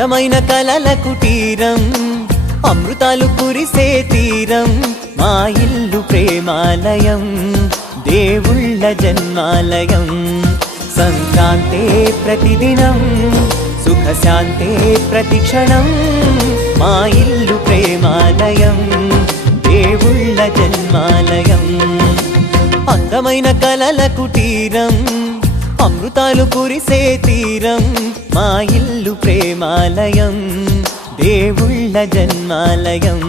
అందమైన కలల కుటీరం, అమృతాలు కురిసే తీరం, మా ఇల్లు ప్రేమాలయం, దేవుళ్ళ జన్మాలయం. సంక్రాంతే ప్రతిదినం, సుఖశాంతే ప్రతిక్షణం, మా ఇల్లు ప్రేమాలయం, దేవుళ్ళ జన్మాలయం. అందమైన కలల కుటీరం, అమృతాలు కురిసే తీరం, మా ఇల్లు ప్రేమాలయం, దేవుళ్ళ జన్మాలయం.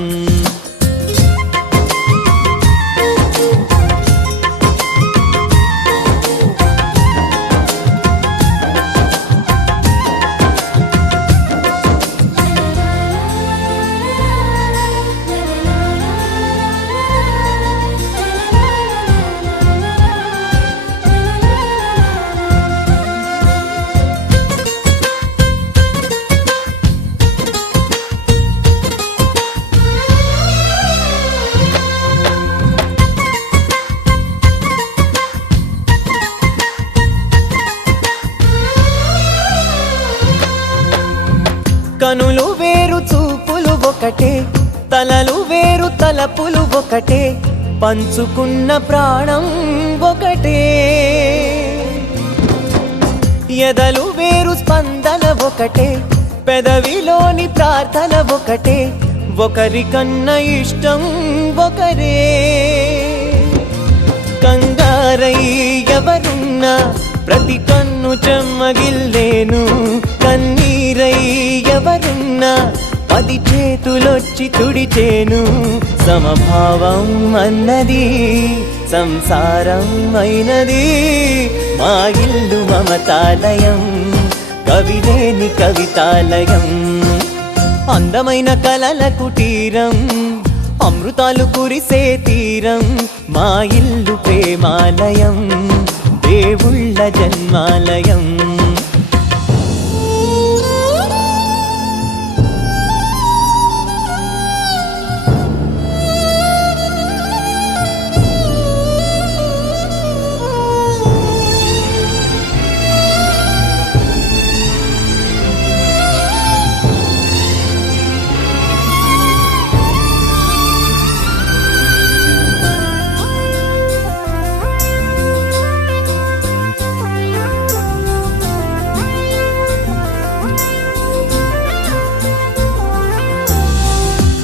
కనులు వేరు చూపులు ఒకటే, తలలు వేరు తలపులు ఒకటే, పంచుకున్న ప్రాణం ఒకటే. ఎదలు వేరు స్పందన ఒకటే, పెదవిలోని ప్రార్థన ఒకటే, ఒకరికన్నా ఇష్టం ఒకరే. కంగారై ఎవరున్నా ప్రతి కన్ను చెమ్మగిల్లేను, కన్నీరై ఎవరున్నా 10 చేతులొచ్చి తుడిచేను. సమభావం అన్నది సంసారం అయినది, మా ఇల్లు మమతాలయం, కవిలేని కవితాలయం. అందమైన కలల కుటీరం, అమృతాలు కురిసే తీరం, మా ఇల్లు ప్రేమాలయం, దేవుళ్ళ జన్మాలయం.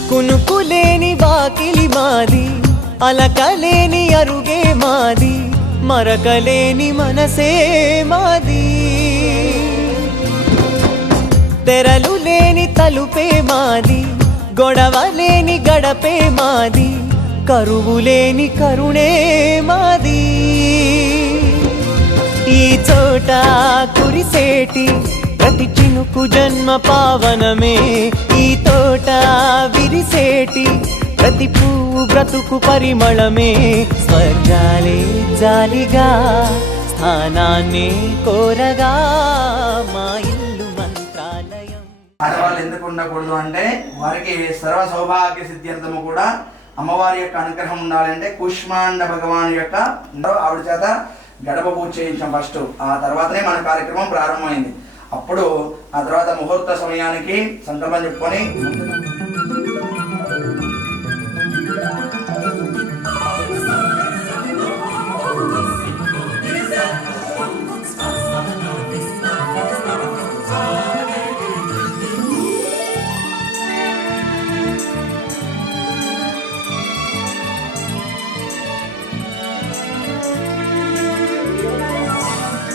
కునుకులేని వాకిలి మాది, అలకలేని అరుగే మాది, మరకలేని మనసే మాది. తెరలు లేని తలుపే మాది, గొడవలేని గడపే మాది, కరువులేని కరుణే మాది. ఈ చోట కురిసేటి ప్రతి చినుకు జన్మ పావనమే, ఈ తోట విరిసేటి ప్రతి పువ్వు బ్రతుకు పరిమళమే. స్వర్గాలే జాలిగా స్థానాన్ని కోరగా, మా ఇల్లు మంత్రాలయం. ఆడవాళ్ళు ఎందుకు ఉండకూడదు అంటే, వారికి సర్వ సౌభాగ్య సిద్ధ్యర్థము కూడా అమ్మవారి యొక్క అనుగ్రహం ఉండాలంటే కుష్మాండ భగవాన్ యొక్క ఆవిడ చేత గడప పూజ చేయించాం ఫస్ట్. ఆ తర్వాతనే మన కార్యక్రమం ప్రారంభమైంది. అప్పుడు ఆ తర్వాత ముహూర్త సమయానికి సంకల్పం చెప్పుకొని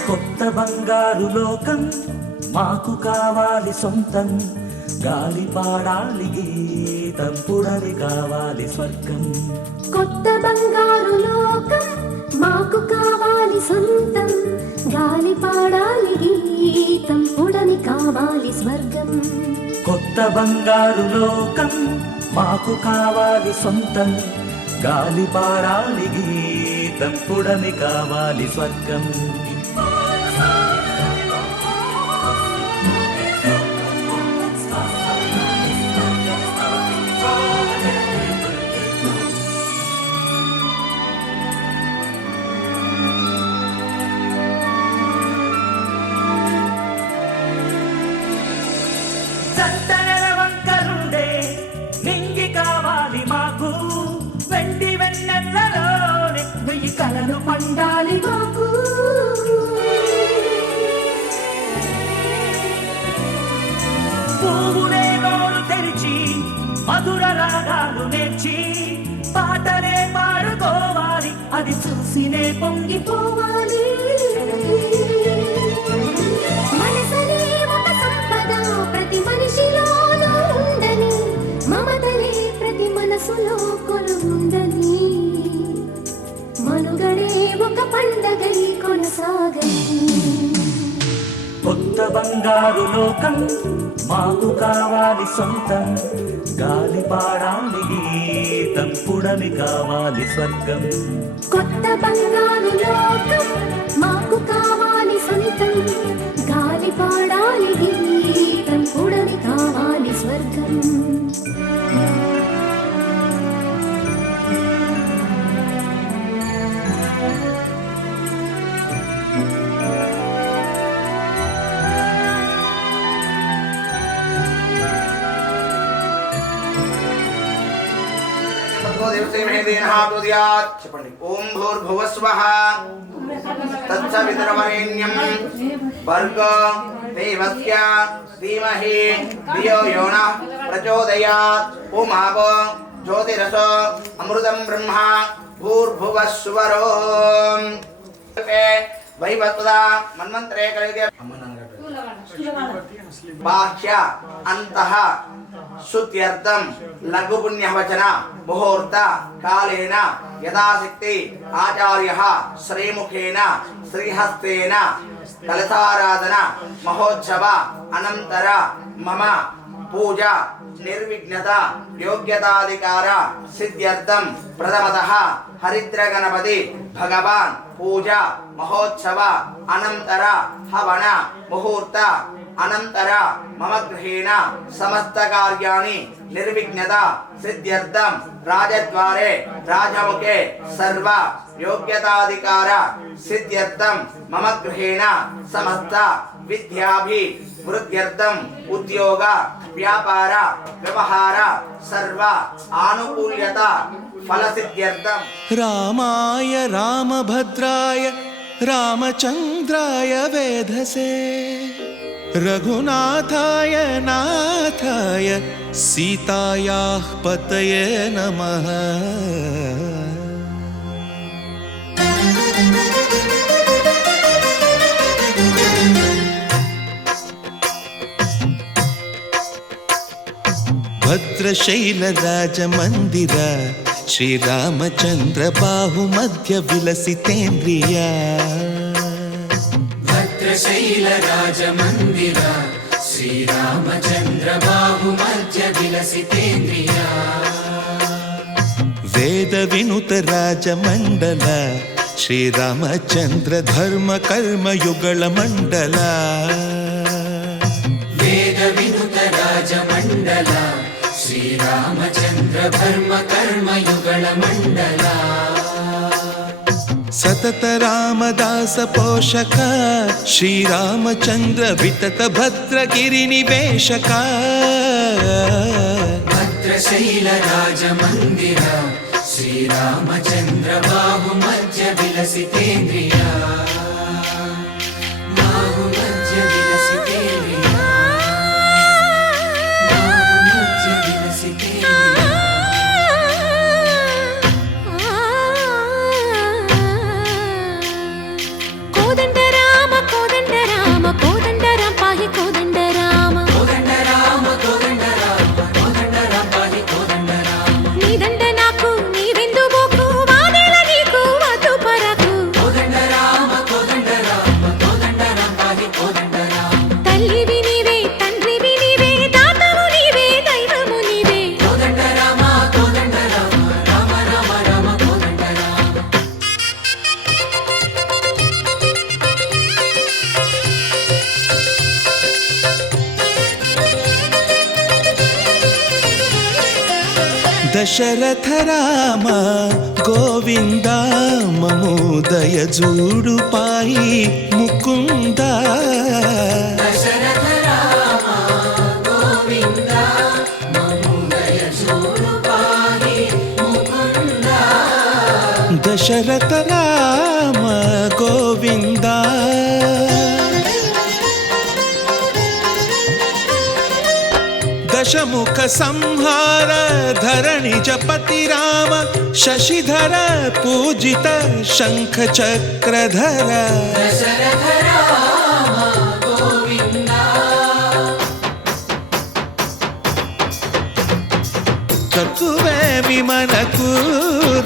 కొత్త బంగారు లోకం మాకు కావాలి సొంతం, గాలి పాడాలి గీతం, పుడలి కావాలి స్వర్గం. కొత్త బంగారు లోకం మాకు కావాలి సొంతం, గాలి పాడాలి గీతం, పుడలి కావాలి స్వర్గం. కొత్త బంగారు లోకం మాకు కావాలి సొంతం, గాలి పాడాలి గీతం, పుడలి కావాలి స్వర్గం. చట్టనెల వంకలుండే నింగి కావాలి మాకు, వెండి వెన్నెలలోనే వెయ్యి కలలు పండాలి మాకు. పువ్వులే నోరు తెరిచి మధుర రాగాలు నేర్చి పాటలే పాడుకోవాలి, అది చూసినే పొంగిపోవాలి. మనసనే ఒక సంపద ప్రతి మనిషిలోనూ ఉందని, మమతనే ప్రతి మనసులో కొలుందని, మనుగడే ఒక పండగై కొనసాగని. కొత్త బంగారు లోకం మాకు కావాలి సొంతం, గాలి పాడాలి గీతం పుడమి కావాలి స్వర్గం. కొత్త బంగారు లోకం మాకు కావాలి సొంతం, గాలి పాడాలి గీతం పుడమి కావాలి స్వర్గం. చెప్పండి. ఓం భూర్భువస్వః తత్సవితుర్వరేణ్యం భర్గో దేవస్య ధీమహి ధియో యో నః ప్రచోదయాత్. ఓం ఆపో జ్యోతిరసో అమృతం బ్రహ్మ భూర్భువస్వరో వైవస్వదా మన్వంతరే కలిగే బాహ్య అంతః శుద్ధ్యర్థం లఘు పుణ్యవచన ముహూర్త కాలేన యథాశక్తి ఆచార్య శ్రీముఖేన శ్రీహస్తేన కలశారాధన మహోత్సవ అనంతర మమ పూజ నిర్విఘ్నత యోగ్యతాధికార సిద్ధ్యర్థం ప్రథమతః హరిద్ర గణపతి భగవాన్ పూజ మహోత్సవ అనంతర హవన ముహూర్త అనంతర మమ గృహేణ సమస్త కార్యాణి నిర్విఘ్నత సిద్ధ్యర్థం రాజద్వారే రాజముఖే సర్వ యోగ్యతాధికార సిద్ధ్యర్థం మమ గృహేణ సమస్త విద్యాభి వృద్ధ్యర్థం ఉద్యోగ వ్యాపార వ్యవహార సర్వ ఆనుకూల్యత ఫలసిద్ధ్యర్థం. రామాయ రామభద్రాయ రామచంద్రాయ వేధసే రఘునాథాయ నాథాయ సీతాయాః పతయే నమః. భద్రశైలరాజమందిర శ్రీరామచంద్ర బాహుమధ్య విలసితేంద్రియ. భద్రశైలరాజమందిర శ్రీరామచంద్ర బాహుమధ్య విలసితేంద్రియ. వేద వినుత రాజమండల శ్రీరామచంద్ర ధర్మ కర్మ యుగళ మండల. వేద వినుత రాజమండల శ్రీరామచంద్ర ధర్మ కర్మ యుగళ మండల. సతత రామదాస పోషక శ్రీరామచంద్ర వితత భద్రగిరి నివేశక. భద్రశైల రాజమందిర శ్రీరామచంద్ర బాహుమధ్య విలసితేంద్రియ. బాహుమధ్య విలసితేంద్రియ. బాహుమధ్య విలసితేంద్రియ. కోదండ రామ కోదండ రామ కోదండ రామ పాహి కోదండ రామ. కోదండ రామ కోదండ రామ కోదండ రామ పాహి కోదండ రామ. నీదండ నాకు నీవెందు బోకు వాదేల నీకు వద్దు పరకు. కోదండ రామ కోదండ రామ కోదండ రామ పాహి కోదండ రామ. తల్లివి నీవే తండ్రివి నీవే దాతవు నీవే దైవము నీవే. కోదండ రామ కోదండ రామ రామ రామ రామ కోదండ రామ. దశరథ రామ గోవింద మమోదయ జూడు పాయి ముకుంద. దశరథ రామ గోవింద దశరథ రామ గోవింద దశముఖ సంహార ధరణి జపతి రామ శశిధర పూజిత శంఖ చక్రధర దశరథ రామ గోవింద తక్కువేమి మనకు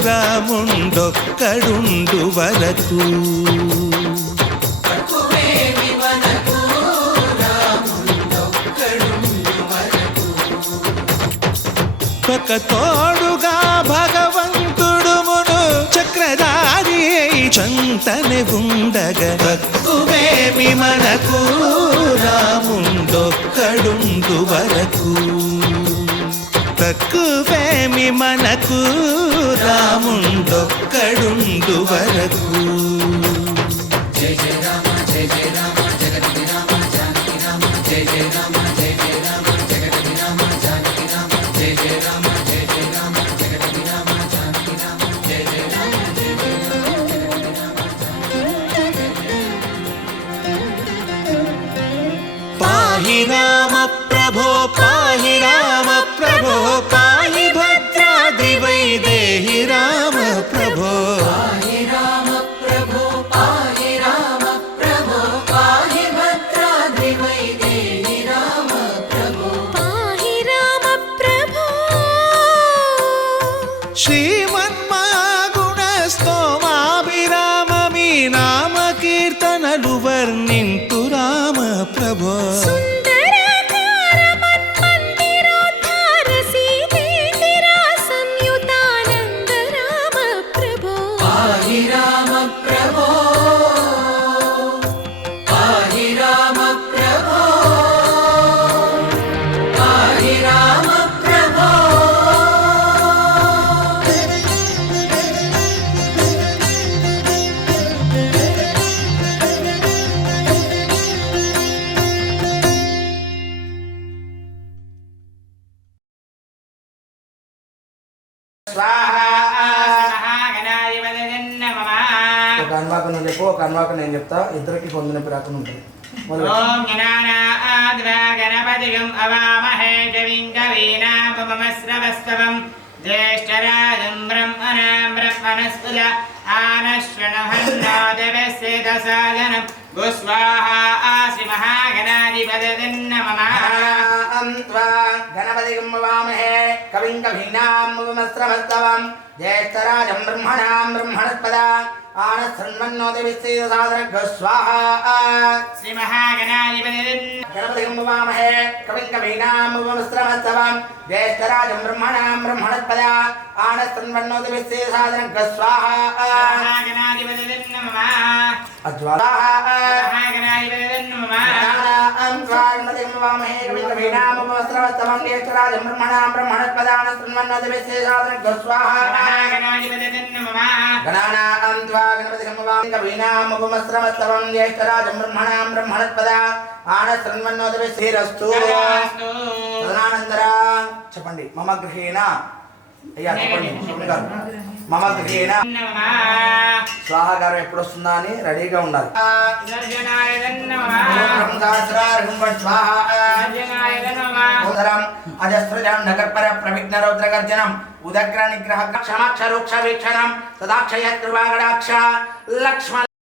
రాముండొక్కడుండు వరకు తక్కువేమి మనకు రాముడొక్కడుండు వరకు ఒక తోడుగా భగవంతుడుమును చక్రధారి చంతనే ఉండగా తక్కువేమి మనకు రాముండొక్కడుండు వరకు తక్కువేమి మనకు రాముండొక్కడుండు వరకు జయ జయ రామ జయ జయ రామ జగతి రామ జానకి రామ జయ జయ రామ జయ జయ రామ జగతి రామ జానకి రామ జయ జయ రామ జయ జయ రామ జగతి రామ జానకి రామ జయ జయ రామ జయ జయ రామ పాహి రామ ప్రభో పాహి రామ ప్రభో పాహి భద్రాద్రి వైదేహి రామ ప్రభో పాహి రామ ప్రభో పాహి రామ ప్రభో పాహి భద్రాద్రి వైదేహి రామ ప్రభో పాహి రామ ప్రభో శ్రీమన్మాగుణ స్తోమాభిరామ మీ నామ కీర్తనలు వర్ణింతు రామ ప్రభో సుందరాకార మన్మందిరోద్ధార సీతేందిరా సంయుతానంద రామ ప్రభో పాహి రామ ప్రభో పాహి రామ ప్రభో పాహి రామ ప్రభో ఒక అన్వాకం నేను చెప్పు, ఒక అన్వాకం నేను చెప్తా. ఇద్దరికి పొందినప్పుడు రాకుండా ఉంటుంది. ఓం జ్ఞానాద్వా గణపతిగం అవామహే కవిం కవీనాపమస్రవస్తవం జ్యేష్ఠరాజం బ్రహ్మణాం బ్రహ్మణస్పద ఆనశ్వణహన్నాదవస్సేదసాదనం గుస్వాహా శ్రీ మహాగణాధిపతిం నమః. గణపతిగం వామహే కవిం కవీనాముపమస్రవస్తవం జ్యేష్ఠరాజం బ్రహ్మణాం బ్రహ్మణస్పద ఆనశ్వణ్మన్నోదవిశ్చేదసాదనం స్వాహా. శ్రీ మహాగణాధిపతిం గణపతిగం వామహే కవిం కవీనాముపమస్రవస్తవం జ్యేష్ఠరాజం బ్రహ్మణాం బ్రహ్మణస్పద ఆనశ్వణ్మన్నోదవిశ్చేదసాదనం స్వాహా. మహాగణాధిపతిం నమః. అజ్వాలా మహాగణాధిపతిం నమః. మహాగణాధిపతిం నమః. చెప్పండి మమ గృహేణ అయ్యా చెప్పండి స్వామి గారు. మమ గృహేణ నమః. స్వాహ గారు ఎప్పుడు వస్తుందా అని రెడీగా ఉండాలి. దర్శనాయ నమః. ఉదరం అజస్రజం నగర్పర ప్రవిఘ్న రౌద్రగర్జనం ఉదగ్ర నిగ్రహ క్షమాక్ష రూక్ష వీక్షణం తదాక్షయ కృపాగడాక్ష లక్ష్మణ